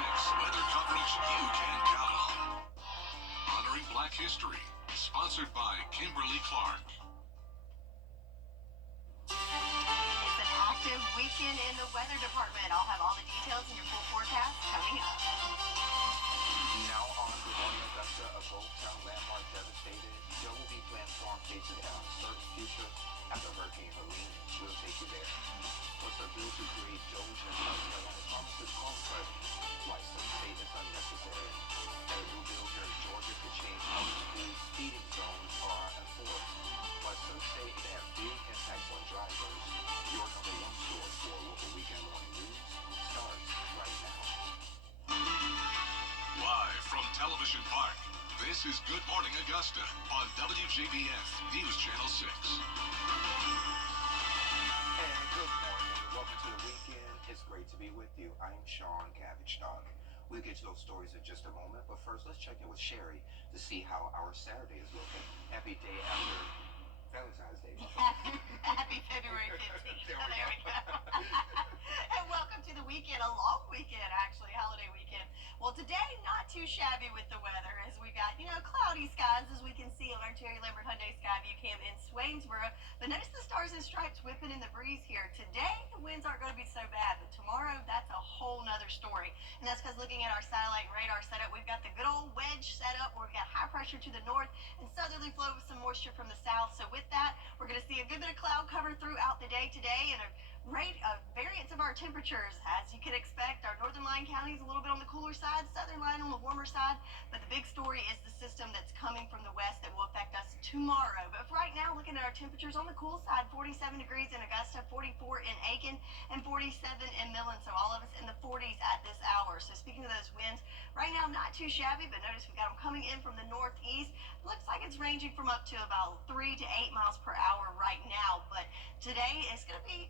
weather coverage you can count on. Honoring Black History, sponsored by Kimberly Clark. It's an active weekend in the weather department. I'll have all the details in your full forecast coming up. Now on Good Morning Augusta, a Town landmark devastated. Joe will be playing farm facing an uncertain future after Hurricane Helene. We'll take you there. Plus, a bill to create Doge in South Carolina promises home credit. Why some say it's unnecessary. And a new bill here in Georgia could change how school speeding zones are enforced. Why some say they have big impacts on drivers. Your number one source for local weekend morning news starts right now. Live from Television Park, this is Good Morning Augusta on WJBF News Channel 6. And good morning. Welcome to the weekend. It's great to be with you. I'm Sean Cabbage-Stock. We'll get to those stories in just a moment, but first let's check in with Sherry to see how our Saturday is looking. Happy day after Valentine's Day. Happy February 15th. There we go. And welcome to the weekend, a long weekend actually, holiday weekend. Well, today not too shabby with the weather as we got, cloudy skies as we can see on our Terry Lambert Hyundai Skyview Cam in Swainsboro. But notice the stars and stripes whipping in the breeze here. Today, the winds aren't going to be so bad, but tomorrow, that's a whole nother story. And that's because looking at our satellite radar setup, we've got the good old wedge set up where we've got high pressure to the north and southerly flow with some moisture from the south. So with that, we're going to see a good bit of cloud cover throughout the day today and a variance of our temperatures. As you can expect, our northern line counties a little bit on the cooler side, southern line on the warmer side, but the big story is the system that's coming from the west that will affect us tomorrow. But for right now, looking at our temperatures on the cool side, 47 degrees in Augusta, 44 in Aiken, and 47 in Millen, so all of us in the 40s at this hour. So speaking of those winds, right now not too shabby, but notice we've got them coming in from the northeast. Looks like it's ranging from up to about 3 to 8 miles per hour right now, but today is going to be,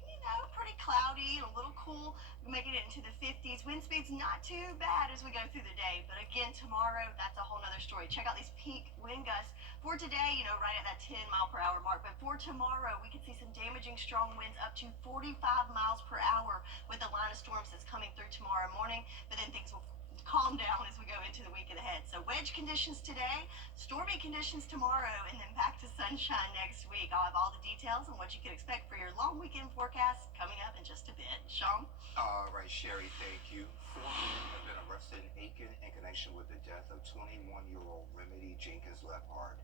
pretty cloudy and a little cool, making it into the 50s. Wind speed's not too bad as we go through the day, but again, tomorrow, that's a whole nother story. Check out these peak wind gusts for today, right at that 10 mile per hour mark, but for tomorrow, we could see some damaging strong winds up to 45 miles per hour with the line of storms that's coming through tomorrow morning, but then things will calm down as we go into the weekend ahead. So wedge conditions today, stormy conditions tomorrow, and then back to sunshine next week. I'll have all the details on what you can expect for your long weekend forecast coming up in just a bit. Sean? All right, Sherry, thank you. 4 men have been arrested in Aiken in connection with the death of 21-year-old Remedy Jenkins Lephart.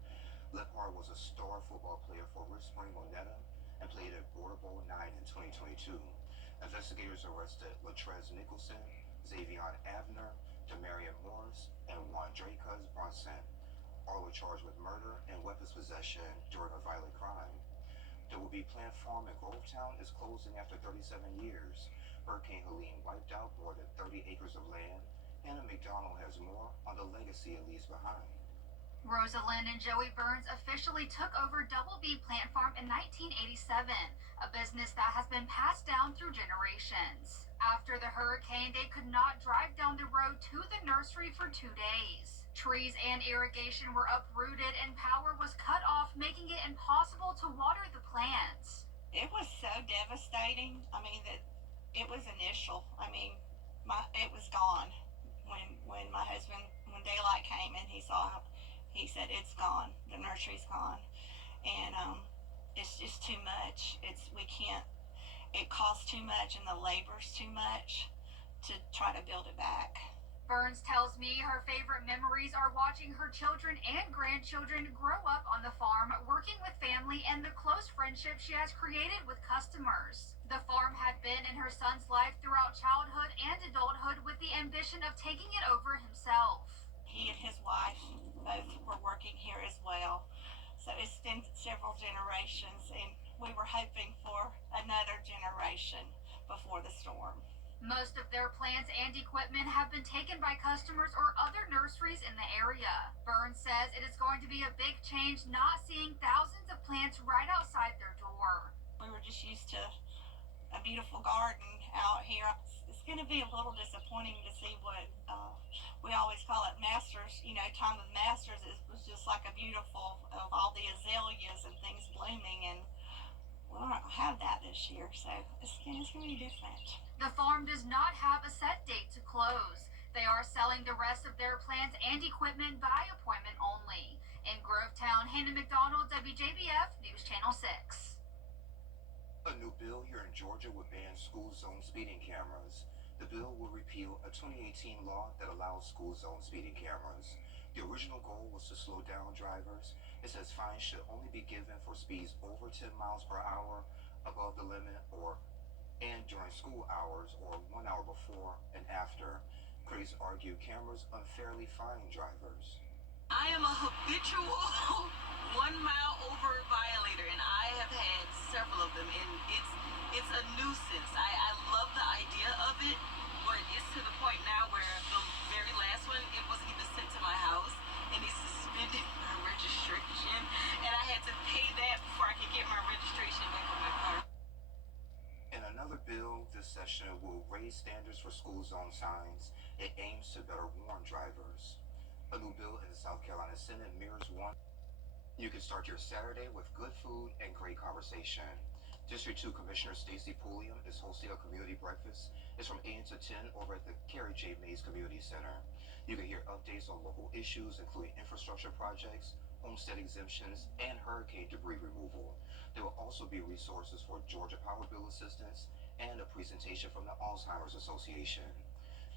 Lephart was a star football player for Rich Spring Monetta and played at Border Bowl 9 in 2022. Investigators arrested Latrez Nicholson, Xavion Abner, Demarion Morris, and Juan Dracus Bronson. All were charged with murder and weapons possession during a violent crime. The will-be plant farm in Grovetown is closing after 37 years. Hurricane Helene wiped out more than 30 acres of land, and a McDonald has more on the legacy it leaves behind. Rosalind and Joey Burns officially took over Double B Plant Farm in 1987, a business that has been passed down through generations. After the hurricane, they could not drive down the road to the nursery for 2 days. Trees and irrigation were uprooted and power was cut off, making it impossible to water the plants. It was so devastating. It was initial. It was gone. When my husband, when daylight came and he said, it's gone. The nursery's gone. And it's just too much. It costs too much and the labor's too much to try to build it back. Burns tells me her favorite memories are watching her children and grandchildren grow up on the farm, working with family, and the close friendship she has created with customers. The farm had been in her son's life throughout childhood and adulthood with the ambition of taking it over himself. He and his wife both were working here as well. So it's been several generations, and we were hoping for another generation before the storm. Most of their plants and equipment have been taken by customers or other nurseries in the area. Burns says it is going to be a big change not seeing thousands of plants right outside their door. We were just used to a beautiful garden out here. It's going to be a little disappointing to see what we always call it Masters, time of Masters. It was just like a beautiful of all the azaleas and things blooming, and we don't have that this year, so it's going to be different. The farm does not have a set date to close. They are selling the rest of their plants and equipment by appointment only. In Grovetown, Hannah McDonald, WJBF News Channel 6. A new bill here in Georgia would ban school zone speeding cameras. The bill will repeal a 2018 law that allows school zone speeding cameras. The original goal was to slow down drivers. It says fines should only be given for speeds over 10 miles per hour above the limit and during school hours or 1 hour before and after. Critics argue cameras unfairly fine drivers. I am a habitual 1 mile over violator, and I have had several of them, and it's a nuisance. I love the idea of it, but it's to the point now where the very last one, it wasn't even sent to my house, and they suspended my registration, and I had to pay that before I could get my registration back on my car. In another bill this session will raise standards for school zone signs. It aims to better warn drivers. A new bill in the South Carolina Senate mirrors one. You can start your Saturday with good food and great conversation. District 2 Commissioner Stacey Pulliam is hosting a community breakfast. It's from 8 to 10 over at the Carrie J. Mays Community Center. You can hear updates on local issues, including infrastructure projects, homestead exemptions, and hurricane debris removal. There will also be resources for Georgia Power Bill assistance and a presentation from the Alzheimer's Association.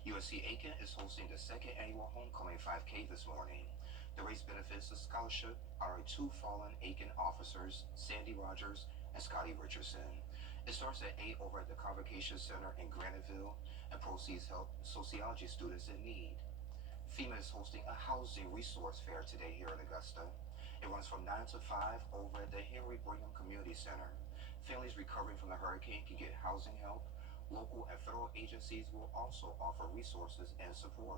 USC-Aiken is hosting the second annual Homecoming 5K this morning. The race benefits the scholarship our two fallen Aiken officers, Sandy Rogers and Scotty Richardson. It starts at 8 over at the Convocation Center in Graniteville, and proceeds help sociology students in need. FEMA is hosting a housing resource fair today here in Augusta. It runs from 9 to 5 over at the Henry Brigham Community Center. Families recovering from the hurricane can get housing help. Local and federal agencies will also offer resources and support.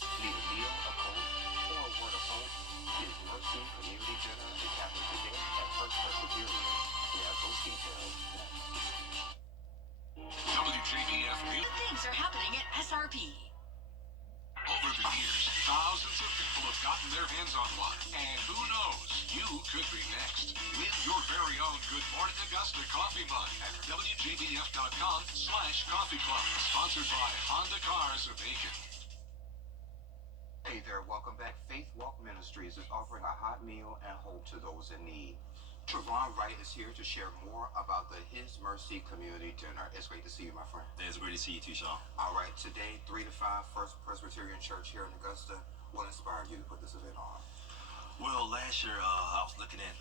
Need a meal, a coat, or a word of hope? His Mercy Community Dinner is happening today at First Presbyterian. We have those details next. WJBF News. Things are happening at SRP. Over the years, thousands of people have gotten their hands on one. And who knows, you could be next. Win your very own Good Morning Augusta coffee mug at WJBF.com/coffee club. Sponsored by Honda Cars of Aiken. Hey there, welcome back. Faith Walk Ministries is offering a hot meal and hope to those in need. Trevon Wright is here to share more about the His Mercy Community Dinner. It's great to see you, my friend. It's great to see you too, Sean. All right, today, 3 to 5, First Presbyterian Church here in Augusta. What inspired you to put this event on? Well, last year I was looking at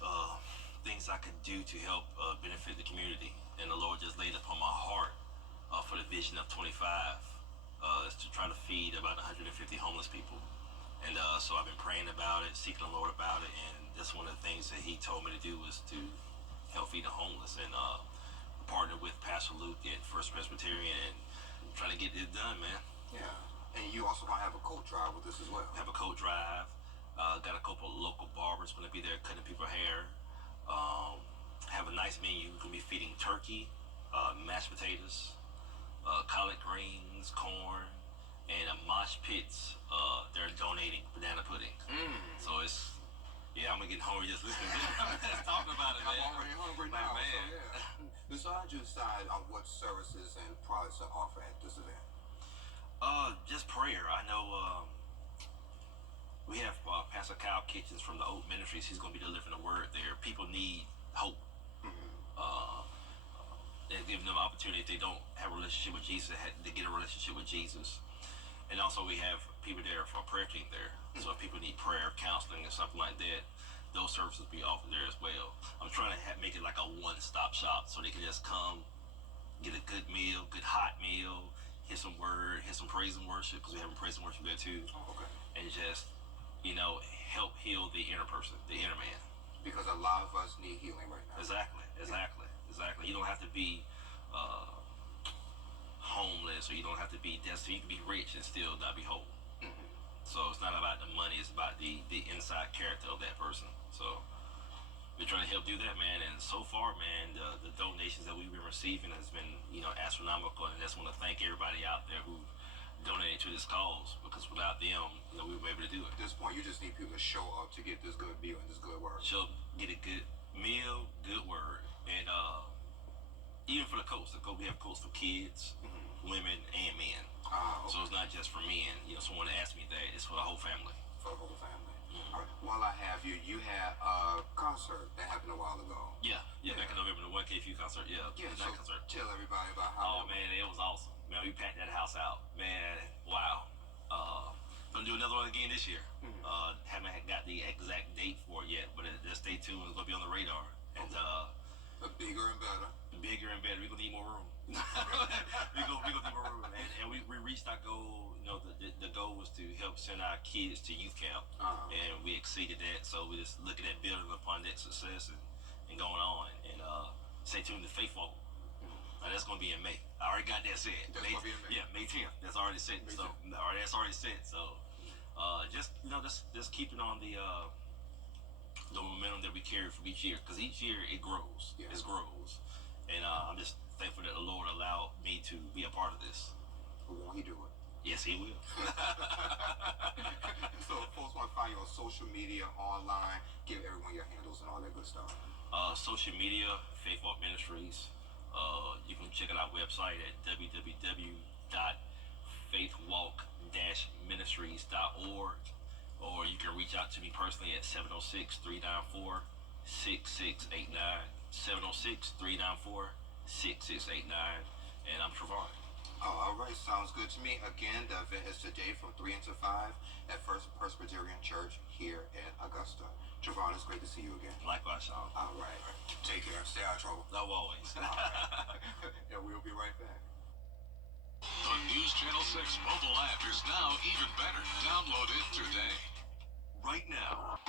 things I could do to help benefit the community, and the Lord just laid upon my heart for the vision of 25 is to try to feed about 150 homeless people. And so I've been praying about it, seeking the Lord about it, and that's one of the things that He told me to do was to help feed the homeless, and partner with Pastor Luke at First Presbyterian and trying to get this done, man. Yeah, and you also going to have a coat drive with this as well. Have a coat drive. Got a couple of local barbers going to be there cutting people's hair. Have a nice menu. We're going to be feeding turkey, mashed potatoes, collard greens, corn, and mosh pits. They're donating banana pudding. So it's, yeah, I'm going to get hungry just listening to it. Talking about it, man. I'm already hungry Like, now, man. so yeah. Besides, you decide on what services and products to offer at this event. Just prayer. I know we have Pastor Kyle Kitchens from the Oak Ministries. He's going to be delivering the word there. People need hope. And giving them an opportunity if they don't have a relationship with Jesus to get a relationship with Jesus. And also we have people there for a prayer team there. So if people need prayer, counseling, or something like that, those services be offered there as well. I'm trying to make it like a one-stop shop so they can just come, get a good meal, good hot meal, hear some word, hear some praise and worship, because we have praise and worship there too. Oh, okay. And just, you know, help heal the inner person, the inner man. Because a lot of us need healing right now. Exactly. You don't have to be homeless, or you don't have to be destitute. You can be rich and still not be whole. So it's not about the money, it's about the inside character of that person. So we're trying to help do that, man. And so far, man, the donations that we've been receiving has been, you know, astronomical. And I just want to thank everybody out there who donated to this cause, because without them, you know, we were able to do it. At this point, you just need people to show up to get this good meal and this good word. So get a good meal, good word. And even for the coats, we have coats for kids, women, and men. Okay. So it's not just just for men. Someone asked me that. It's for the whole family. For the whole family. All right. While I have you, you had a concert that happened a while ago. Yeah, back in November, the 1KF concert. Yeah, Yeah, that so concert. tell everybody about Oh how. man, it was awesome. Man, we packed that house out. Man, wow. Gonna do another one again this year. Haven't got the exact date for it yet, but just stay tuned. It's gonna be on the radar. And Bigger and better. Bigger and better. We're gonna need more room. we're gonna need more room. And we reached our goal. The goal was to help send our kids to youth camp, and we exceeded that. So we're just looking at building upon that success and going on. And stay tuned to Faith Walk. That's gonna be in May. I already got that set. That's gonna be in May. Yeah, May 10th. That's already set. May So that's already set. So just keeping on the momentum that we carry from each year, because each year it grows. Yeah. It grows, and I'm just thankful that the Lord allowed me to be a part of this. Won't he do it? Yes, He will. So folks want to find you on social media, online, give everyone your handles and all that good stuff. Social media, Faith Walk Ministries. You can check out our website at www.faithwalk-ministries.org, or you can reach out to me personally at 706-394-6689, 706-394-6689, and I'm Trevon. Oh, all right, sounds good to me. Again, the event is today from 3 until 5 at First Presbyterian Church here in Augusta. Trevon, it's great to see you again. Likewise, Sean. All right. Take care. Stay out of trouble. No, always. All right. And we'll be right back. The News Channel 6 mobile app is now even better. Download it today. Right now.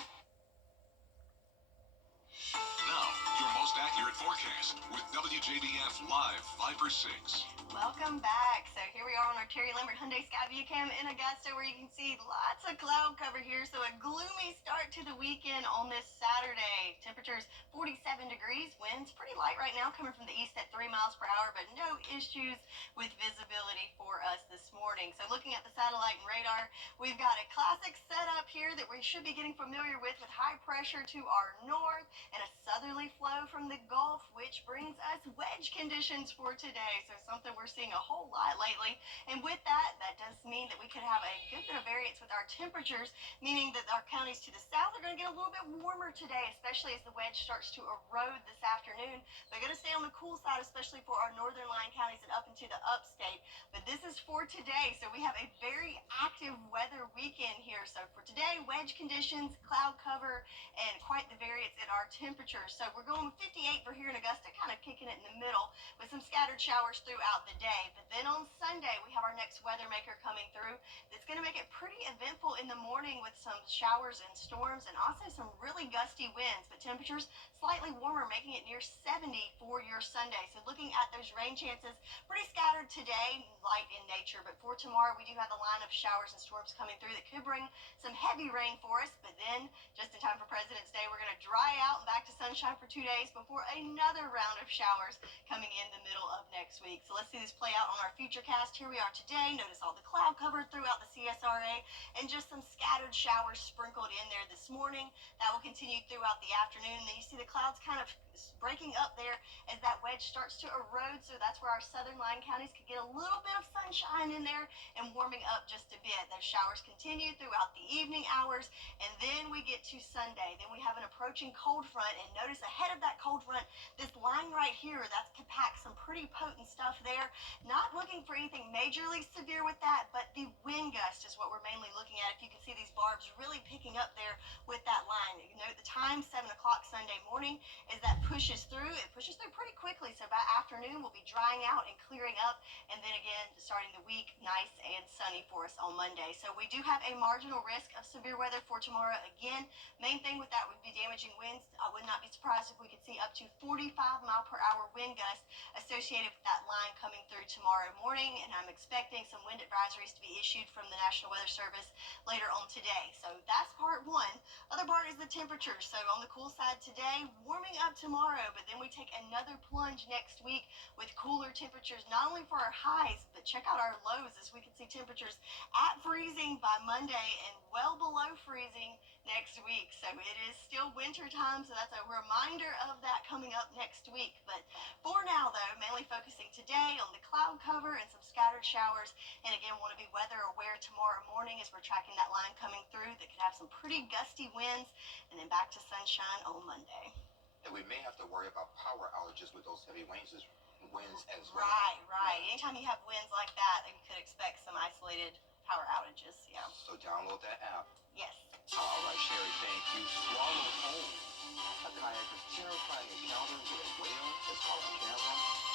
Now, your most accurate forecast with WJBF Live 5/6. Welcome back. So here we are on our Terry Lambert Hyundai Skyview Cam in Augusta, where you can see lots of cloud cover here. So a gloomy start to the weekend on this Saturday. Temperatures 47 degrees. Winds pretty light right now, coming from the east at 3 miles per hour, but no issues with visibility for us this morning. So looking at the satellite and radar, we've got a classic setup here that we should be getting familiar with high pressure to our north and a southerly flow from the Gulf, which brings us wedge conditions for today. So something we're seeing a whole lot lately. And with that does mean that we could have a good bit of variance with our temperatures, meaning that our counties to the south are going to get a little bit warmer today, especially as the wedge starts to erode this afternoon. They're going to stay on the cool side, especially for our northern line counties and up into the upstate. But this is for today, so we have a very active weather weekend here. So for today, wedge conditions, cloud cover, and quite the variance in our temperatures. So we're going with 58 for here in Augusta, kind of kicking it in the middle with some scattered showers throughout the day. But then on Sunday, we have our next weather maker coming through. It's going to make it pretty eventful in the morning with some showers and storms and also some really gusty winds. But temperatures slightly warmer, making it near 70 for your Sunday. So looking at those rain chances, pretty scattered today, light in nature. But for tomorrow, we do have a line of showers and storms coming through that could bring some heavy rain for us. But then, just in time for President's Day, we're going to dry out and back to sunshine for 2 days before another round of showers coming in the middle of next week. So let's see this play out on our futurecast. Here we are today. Notice all the cloud cover throughout the CSRA and just some scattered showers sprinkled in there this morning. That will continue throughout the afternoon. And then you see the clouds kind of breaking up there as that wedge starts to erode. So that's where our southern line counties could get a little bit of sunshine in there and warming up just a bit. Those showers continue throughout the evening hours, and then we get to Sunday. Then we have an approaching cold front, and notice ahead of that cold front, this line right here, that's to pack some pretty potent stuff there. Not looking for anything majorly severe with that, but the wind gust is what we're mainly looking at. If you can see these barbs really picking up there with that line. You know, the time, 7 o'clock Sunday morning, as that pushes through. It pushes through pretty quickly, so by afternoon we'll be drying out and clearing up, and then again starting the week nice and sunny for us on Monday. So we do have a marginal risk of severe weather for tomorrow. Again, main thing with that would be damaging winds. I would not be surprised if we could see up to 45 mile per hour wind gusts associated with that line coming through tomorrow morning, and I'm expecting some wind advisories to be issued from the National Weather Service later on today. So that's part one. Other part is the temperature. So on the cool side today, warming up tomorrow, but then we take another plunge next week with cooler temperatures, not only for our highs, but check out our lows as we can see temperatures at freezing by Monday and well below freezing next week. So it is still winter time, so that's a reminder of that coming up next week. But for now, though, mainly focusing today on the cloud cover and some scattered showers. And again, want to be weather aware tomorrow morning as we're tracking that line coming through that could have some pretty gusty winds, and then back to sunshine on Monday. And we may have to worry about power outages with those heavy winds as well. Right. Anytime you have winds like that, you could expect some isolated power outages. Yeah. So download that app. Yes. All right, Sherry, thank you. Swallow home. A kayaker's terrifying encounter with a whale that's caught on camera.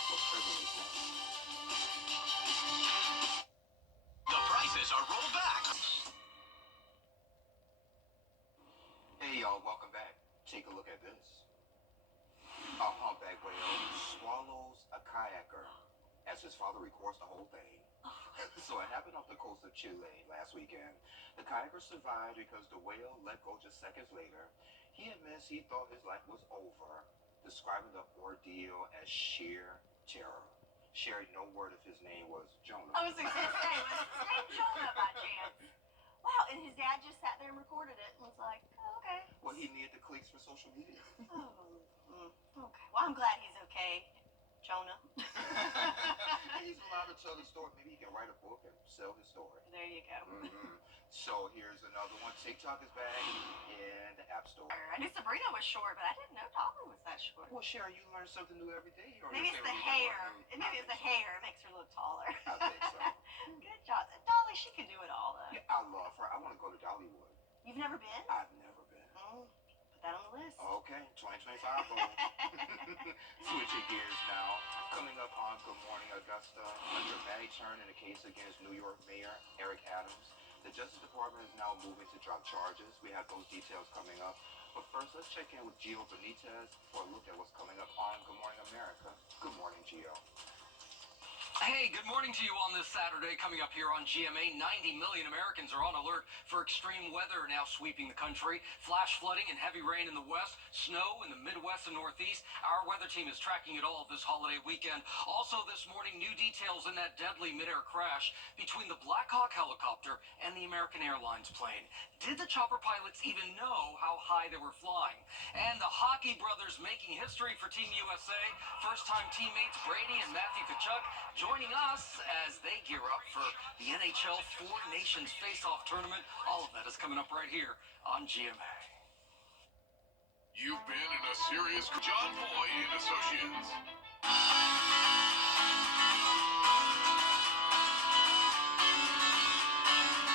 What's trending is next. The prices are rolled back. Hey, y'all, welcome back. Take a look at this. A humpback whale swallows a kayaker as his father records the whole thing. So it happened off the coast of Chile last weekend. The kayaker survived because the whale let go just seconds later. He admits he thought his life was over, describing the ordeal as sheer terror. Sherry, no word if his name was Jonah. I was going to say, was his name Jonah by chance? Wow, and his dad just sat there and recorded it and was like, oh, okay. Well, he needed the clicks for social media. Okay. Well, I'm glad he's okay, Jonah. He's allowed to tell the story. Maybe he can write a book and sell his story. There you go. So here's another one. TikTok is back in the App Store. I knew Sabrina was short, but I didn't know Dolly was that short. Well, Sherry, you learn something new every day. Maybe it's the hair. Maybe it's the hair. It makes her look taller. I think so. Good job. Dolly, she can do it all, though. Yeah, I love her. I want to go to Dollywood. You've never been? I've never been. Put that on the list. Okay, 2025 goal. Switching gears now. Coming up on Good Morning Augusta, a dramatic turn in the case against New York Mayor Eric Adams. The Justice Department is now moving to drop charges. We have those details coming up. But first, let's check in with Gio Benitez for a look at what's coming up on Good Morning America. Good morning, Gio. Hey, good morning to you on this Saturday. Coming up here on GMA, 90 million Americans are on alert for extreme weather now sweeping the country. Flash flooding and heavy rain in the west, snow in the Midwest and Northeast. Our weather team is tracking it all this holiday weekend. Also this morning, new details in that deadly midair crash between the Black Hawk helicopter and the American Airlines plane. Did the chopper pilots even know how high they were flying? And the Hockey brothers making history for Team USA. First-time teammates Brady and Matthew Tkachuk joining us as they gear up for the NHL Four Nations Face-Off Tournament. All of that is coming up right here on GMA. You've been in a serious John Boy and Associates.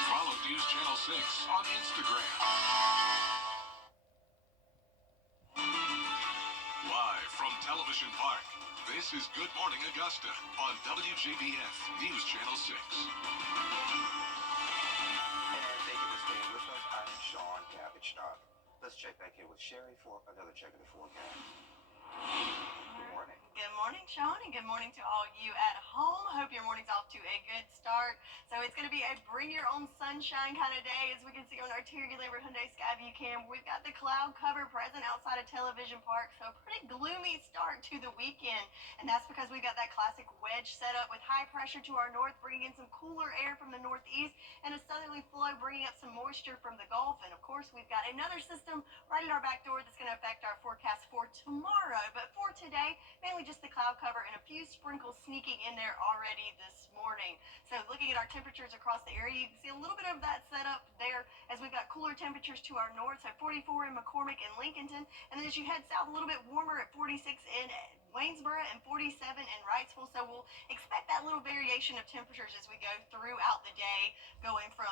Follow News Channel 6 on Instagram. Live from Television Park, this is Good Morning Augusta on WJBF News Channel 6. And thank you for staying with us. I'm Sean Cabbage. Let's check back in with Sherry for another check of the forecast. Good morning. Good morning, Sean, and good morning to all you at home. Hope your morning's off to a good start. So it's going to be a bring your own sunshine kind of day, as we can see on our Tier Labor Hyundai Skyview cam. We've got the cloud cover present outside of Television Park, so a pretty gloomy start to the weekend. And that's because we've got that classic wedge set up with high pressure to our north, bringing in some cooler air from the northeast, and a southerly flow bringing up some moisture from the Gulf. And of course, we've got another system right in our back door that's going to affect our forecast for tomorrow. But for today, mainly just the cloud cover and a few sprinkles sneaking in there already this morning. So looking at our temperatures across the area, you can see a little bit of that set up there as we've got cooler temperatures to our north, so 44 in McCormick and Lincolnton. And then as you head south, a little bit warmer at 46 in Waynesboro and 47 in Wrightsville. So we'll expect that little variation of temperatures as we go throughout the day, going from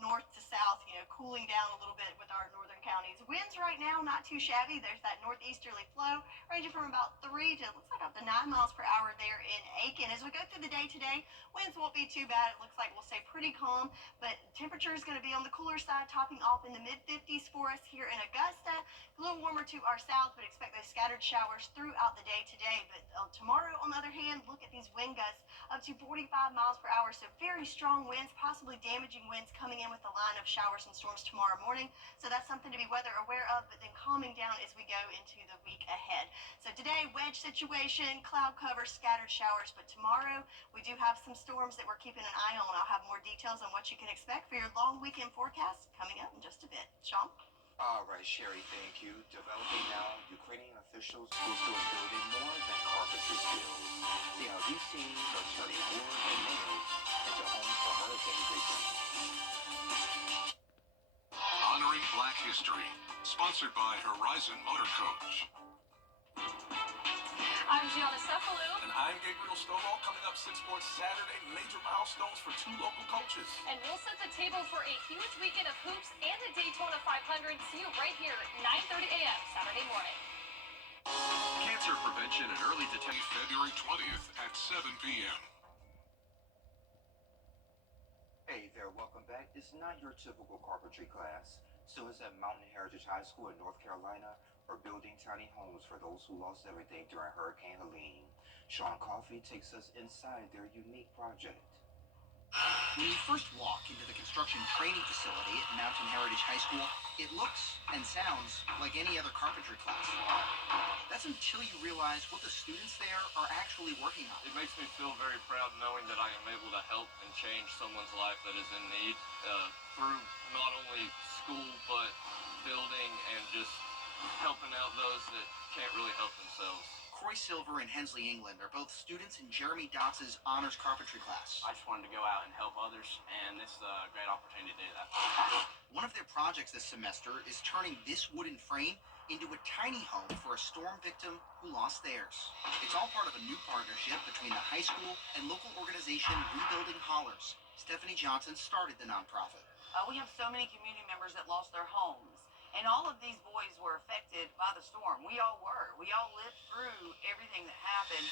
north to south, cooling down a little bit with our northern counties. Winds right now, not too shabby. There's that northeasterly flow ranging from about 3 to, looks like up to 9 miles per hour there in Aiken. As we go through the day today, winds won't be too bad. It looks like we'll stay pretty calm, but temperature is going to be on the cooler side, topping off in the mid-50s for us here in Augusta. A little warmer to our south, but expect those scattered showers throughout the day today. day. But tomorrow, on the other hand, look at these wind gusts up to 45 miles per hour. So very strong winds, possibly damaging winds coming in with the line of showers and storms tomorrow morning. So that's something to be weather aware of, but then calming down as we go into the week ahead. So today, wedge situation, cloud cover, scattered showers. But tomorrow, we do have some storms that we're keeping an eye on. I'll have more details on what you can expect for your long weekend forecast coming up in just a bit. Sean? All right, Sherry, thank you. Developing now, Ukrainian officials will start building more than carpentry skills. See how these teams are turning wood and nails into homes for hurricane victims. Honoring Black History. Sponsored by Horizon Motor Coach. I'm Gianna Cephalou. And I'm Gabriel Stovall. Coming up 6 Sports Saturday, major milestones for 2 local coaches. And we'll set the table for a huge weekend of hoops and the Daytona 500. See you right here at 9:30 a.m. Saturday morning. Cancer prevention and early detection February 20th at 7 p.m. Hey there, welcome back. It's not your typical carpentry class. Students at Mountain Heritage High School in North Carolina are building tiny homes for those who lost everything during Hurricane Helene. Sean Coffey takes us inside their unique project. When you first walk into the construction training facility at Mountain Heritage High School, it looks and sounds like any other carpentry class. That's until you realize what the students there are actually working on. It makes me feel very proud knowing that I am able to help and change someone's life that is in need through not only school but building and just helping out those that can't really help themselves. Corey Silver and Hensley England are both students in Jeremy Dotz's honors carpentry class. I just wanted to go out and help others, and this is a great opportunity to do that. One of their projects this semester is turning this wooden frame into a tiny home for a storm victim who lost theirs. It's all part of a new partnership between the high school and local organization Rebuilding Hollers. Stephanie Johnson started the nonprofit. We have so many community members that lost their homes. And all of these boys were affected by the storm. We all were. We all lived through everything that happened.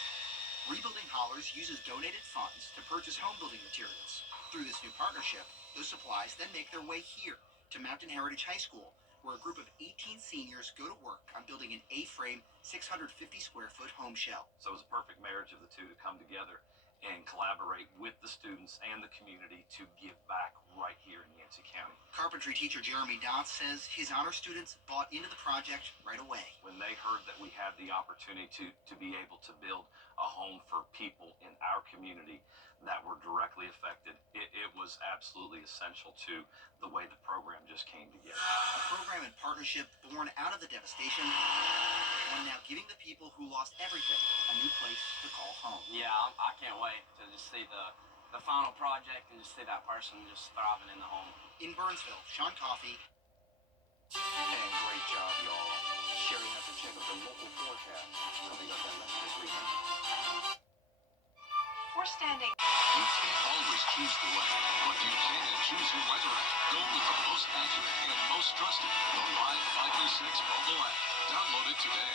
Rebuilding Hollers uses donated funds to purchase home building materials. Through this new partnership, those supplies then make their way here to Mountain Heritage High School, where a group of 18 seniors go to work on building an A-frame, 650-square-foot home shell. So it was a perfect marriage of the two to come together and collaborate with the students and the community to give back right here in Yancey County. Carpentry teacher Jeremy Dotz says his honor students bought into the project right away. When they heard that we had the opportunity to be able to build a home for people in our community that were directly affected, it was absolutely essential to the way the program just came together. A program and partnership born out of the devastation, one now giving the people who lost everything a new place to call home. Yeah, I can't wait to just see the final project and just see that person just thriving in the home. In Burnsville, Sean Coffey. And great job, y'all. Sherry has a check of the local forecast coming up in less than 3 minutes. We're standing. You can't always choose the weather, but you can choose your weather app. Go with the most accurate and most trusted, the Live 536 mobile app. Download it today.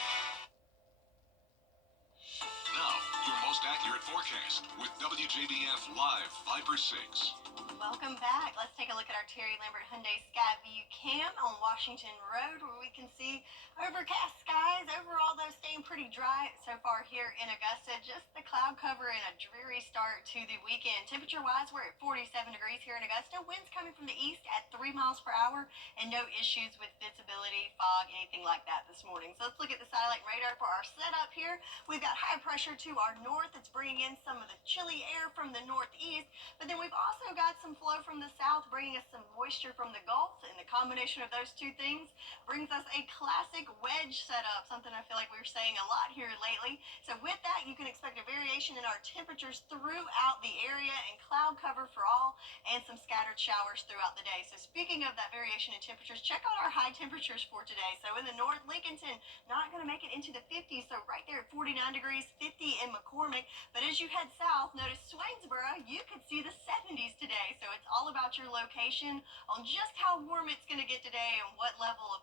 Now, your most accurate forecast with WJBF Live 536. Welcome back. Let's take a look at our Terry Lambert Hyundai Skyview cam on Washington Road, where we can see overcast skies. Overall, though, staying pretty dry so far here in Augusta. Just the cloud cover and a dreary start to the weekend. Temperature-wise, we're at 47 degrees here in Augusta. Winds coming from the east at 3 miles per hour, and no issues with visibility, fog, anything like that this morning. So let's look at the satellite radar for our setup here. We've got high pressure to our north. It's bringing in some of the chilly air from the northeast, but then we've also got some flow from the south, bringing us some moisture from the Gulf, and the combination of those two things brings us a classic wedge setup, something I feel like we're saying a lot here lately. So with that, you can expect a variation in our temperatures throughout the area, and cloud cover for all, and some scattered showers throughout the day. So speaking of that variation in temperatures, check out our high temperatures for today. So in the north, Lincolnton, not going to make it into the 50s, so right there at 49 degrees, 50 in McCormick. But as you head south, notice Swainsboro, you could see the 70s today. So it's all about your location on just how warm it's going to get today and what level of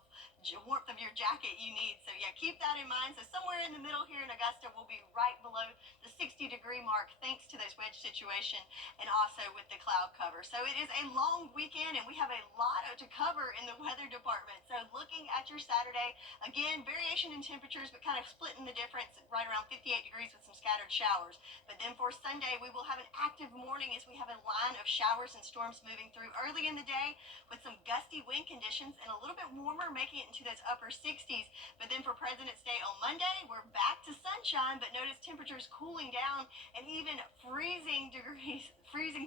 warmth of your jacket you need. So yeah, keep that in mind. So somewhere in the middle here in Augusta, we'll be right below the 60-degree mark thanks to those wedge situation and also with the cloud cover. So it is a long weekend and we have a lot to cover in the weather department. So looking at your Saturday, again, variation in temperatures, but kind of splitting the difference right around 58 degrees with some scattered showers. But then for Sunday, we will have an active morning as we have a line of showers and storms moving through early in the day with some gusty wind conditions and a little bit warmer, making it into those upper 60s. But then for President's Day on Monday, we're back to sunshine, but notice temperatures cooling down and even freezing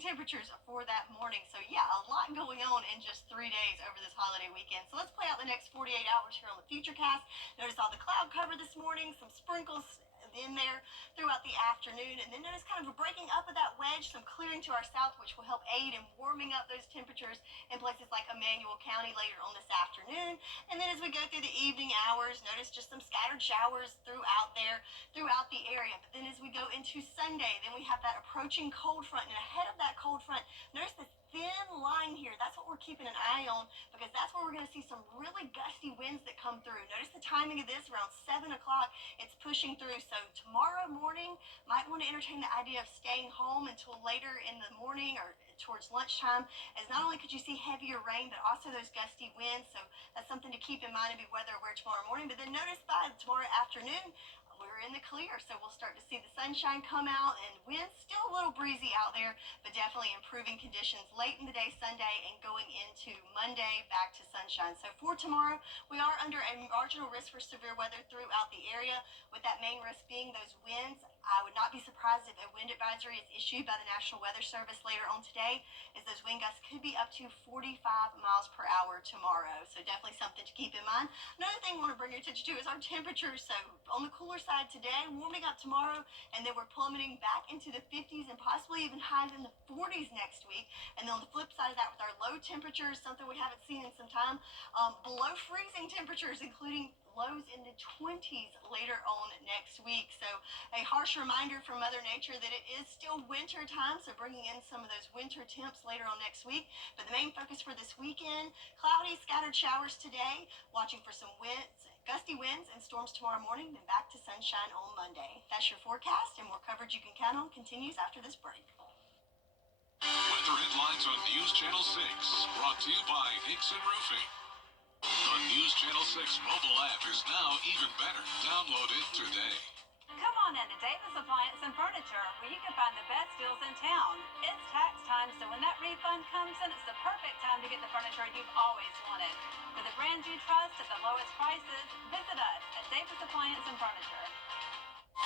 temperatures for that morning. So yeah, a lot going on in just 3 days over this holiday weekend. So let's play out the next 48 hours here on the Futurecast. Notice all the cloud cover this morning, some sprinkles in there throughout the afternoon, and then notice kind of a breaking up of that wedge, some clearing to our south, which will help aid in warming up those temperatures in places like Emmanuel County later on this afternoon. And then as we go through the evening hours, notice just some scattered showers throughout the area. But then as we go into Sunday, then we have that approaching cold front, and ahead of that cold front, notice the thin line here. That's what we're keeping an eye on, because that's where we're going to see some really gusty winds that come through. Notice the timing of this, around 7 o'clock, it's pushing through. So tomorrow morning, might want to entertain the idea of staying home until later in the morning or towards lunchtime, as not only could you see heavier rain, but also those gusty winds. So that's something to keep in mind and be weather aware tomorrow morning. But then notice by tomorrow afternoon, we're in the clear, so we'll start to see the sunshine come out, and winds still a little breezy out there, but definitely improving conditions late in the day Sunday and going into Monday, back to sunshine. So for tomorrow, we are under a marginal risk for severe weather throughout the area, with that main risk being those winds. I would not be surprised if a wind advisory is issued by the National Weather Service later on today, as those wind gusts could be up to 45 miles per hour tomorrow. So definitely something to keep in mind. Another thing I want to bring your attention to is our temperatures. So on the cooler side today, warming up tomorrow, and then we're plummeting back into the 50s and possibly even highs in the 40s next week. And then on the flip side of that, with our low temperatures, something we haven't seen in some time, below freezing temperatures, including lows in the 20s later on next week. So a harsh reminder from Mother Nature that it is still winter time, so bringing in some of those winter temps later on next week. But the main focus for this weekend, cloudy, scattered showers today, watching for some winds, gusty winds and storms tomorrow morning, then back to sunshine on Monday. That's your forecast, and more coverage you can count on continues after this break. Weather headlines on News Channel 6, brought to you by Nixon Roofing. The News Channel 6 mobile app is now even better. Download it today. Come on into Davis Appliance and Furniture, where you can find the best deals in town. It's tax time, so when that refund comes in, it's the perfect time to get the furniture you've always wanted. For the brands you trust at the lowest prices, visit us at Davis Appliance and Furniture.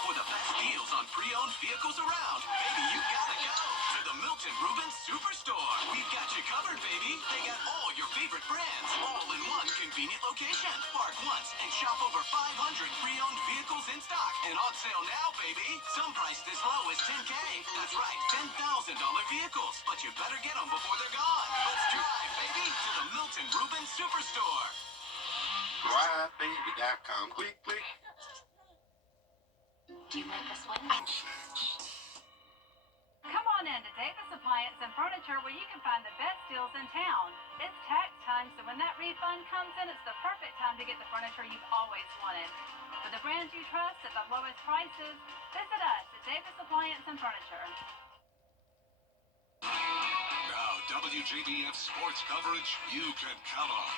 For the best deals on pre-owned vehicles around, baby, you gotta go to the Milton Rubin Superstore. We've got you covered, baby. They got all your favorite brands, all in one convenient location. Park once and shop over 500 pre-owned vehicles in stock and on sale now, baby. Some priced as low as $10K. That's right, $10,000 vehicles. But you better get them before they're gone. Let's drive, baby, to the Milton Rubin Superstore. DriveBaby.com. Click, click. Do you like this one? Come on in to Davis Appliance and Furniture, where you can find the best deals in town. It's tax time, so when that refund comes in, it's the perfect time to get the furniture you've always wanted. For the brands you trust at the lowest prices, visit us at Davis Appliance and Furniture. Now, WJBF sports coverage you can count on.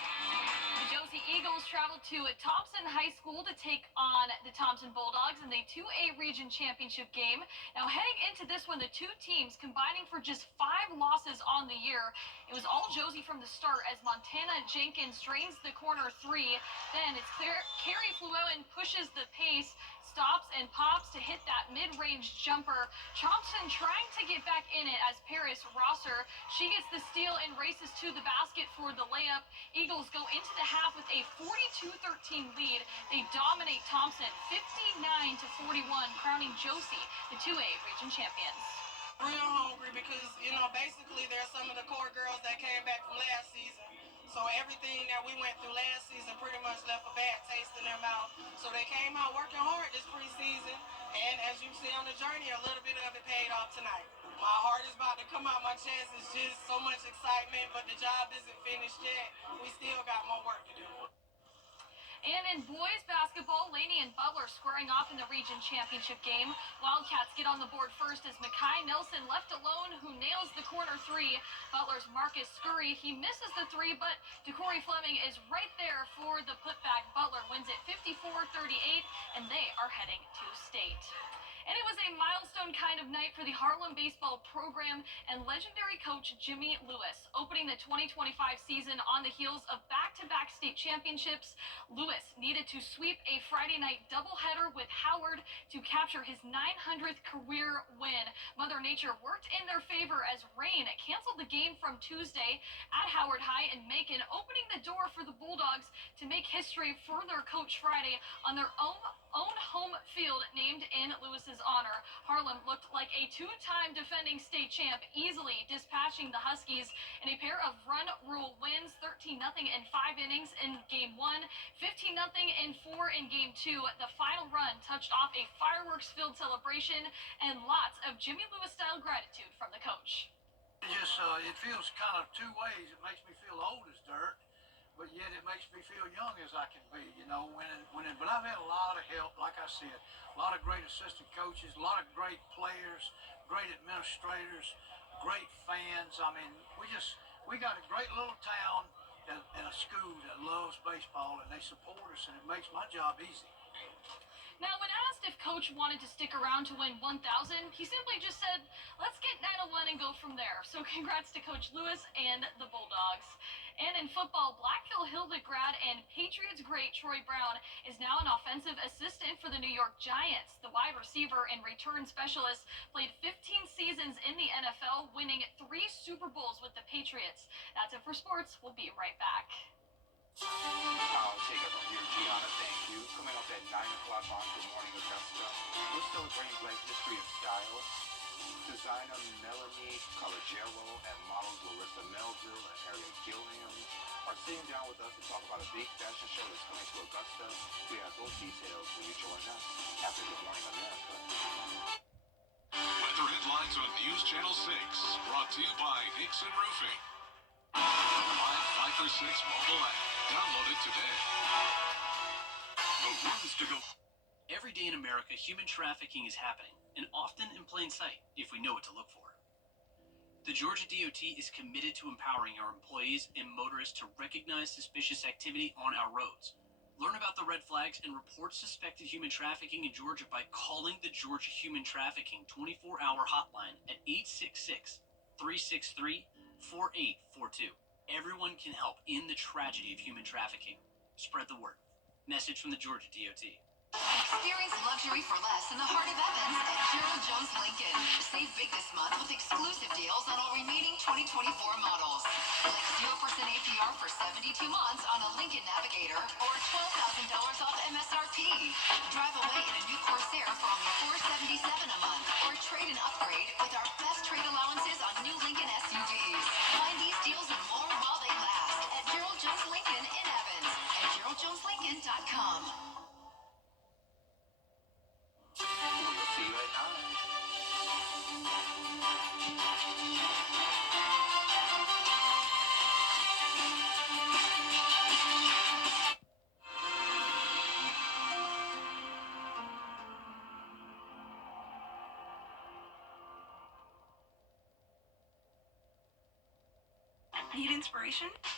The Josie Eagles traveled to Thompson High School to take on the Thompson Bulldogs in the 2A Region Championship game. Now, heading into this one, the two teams combining for just 5 losses on the year. It was all Josie from the start as Montana Jenkins drains the corner 3. Then it's Carrie Fluellen pushes the pace, stops and pops to hit that mid-range jumper. Thompson trying to get back in it as Paris Rosser. She gets the steal and races to the basket for the layup. Eagles go into the half with a 42-13 lead. They dominate Thompson 59-41, crowning Josie the 2A Region champions. Real hungry because, basically they're some of the core girls that came back from last season. So everything that we went through last season pretty much left a bad taste in their mouth. So they came out working hard this preseason. And as you see on the journey, a little bit of it paid off tonight. My heart is about to come out my chest. It's just so much excitement, but the job isn't finished yet. We still got more work to do. And in boys basketball, Laney and Butler squaring off in the region championship game. Wildcats get on the board first as Makai Nelson left alone, who nails the corner three. Butler's Marcus Scurry, he misses the three, but DeCorey Fleming is right there for the putback. Butler wins it 54-38, and they are heading to state. And it was a milestone kind of night for the Harlem baseball program and legendary coach Jimmy Lewis, opening the 2025 season on the heels of back-to-back state championships. Lewis needed to sweep a Friday night doubleheader with Howard to capture his 900th career win. Mother Nature worked in their favor as rain canceled the game from Tuesday at Howard High in Macon, opening the door for the Bulldogs to make history for their coach Friday on their own home field named in Lewis's honor. Harlem looked like a two-time defending state champ, easily dispatching the Huskies in a pair of run rule wins, 13-0 in 5 innings in Game 1, 15-0 in 4 in Game 2. The final run touched off a fireworks-filled celebration and lots of Jimmy Lewis-style gratitude from the coach. It feels kind of two ways. It makes me feel old as dirt, but yet it makes me feel young as I can be, winning. But I've had a lot of help, like I said, a lot of great assistant coaches, a lot of great players, great administrators, great fans. I mean, we got a great little town and a school that loves baseball, and they support us, and it makes my job easy. Now, when asked if Coach wanted to stick around to win 1,000, he simply just said, let's get 901 and go from there. So congrats to Coach Lewis and the Bulldogs. And in football, Blackville Hildegard and Patriots great Troy Brown is now an offensive assistant for the New York Giants. The wide receiver and return specialist played 15 seasons in the NFL, winning 3 Super Bowls with the Patriots. That's it for sports. We'll be right back. I'll take it from here, Gianna. Thank you. Coming up at 9 o'clock on Good Morning Augusta, we're celebrating Black History and Style. Designer Melanie Collegiero and models Larissa Melville and Harriet Gilliam are sitting down with us to talk about a big fashion show that's coming to Augusta. We have those details when you join us after Good Morning America. Weather headlines on News Channel 6, brought to you by Nixon Roofing. The live 5 for 6 mobile app. Download it today. The rules to go. Every day in America, human trafficking is happening, and often in plain sight, if we know what to look for. The Georgia DOT is committed to empowering our employees and motorists to recognize suspicious activity on our roads. Learn about the red flags and report suspected human trafficking in Georgia by calling the Georgia Human Trafficking 24-hour hotline at 866-363-4842. Everyone can help in the tragedy of human trafficking. Spread the word. Message from the Georgia DOT. Experience luxury for less in the heart of Evans at Gerald Jones Lincoln. Save big this month with exclusive deals on all remaining 2024 models. Like 0% APR for 72 months on a Lincoln Navigator or $12,000 off MSRP. Drive away in a new Corsair for only $477 a month or trade and upgrade with our best trade allowances on new Lincoln SUVs. Find these deals and more while they last at Gerald Jones Lincoln in Evans and GeraldJonesLincoln.com. We'll see you at 9. Need inspiration?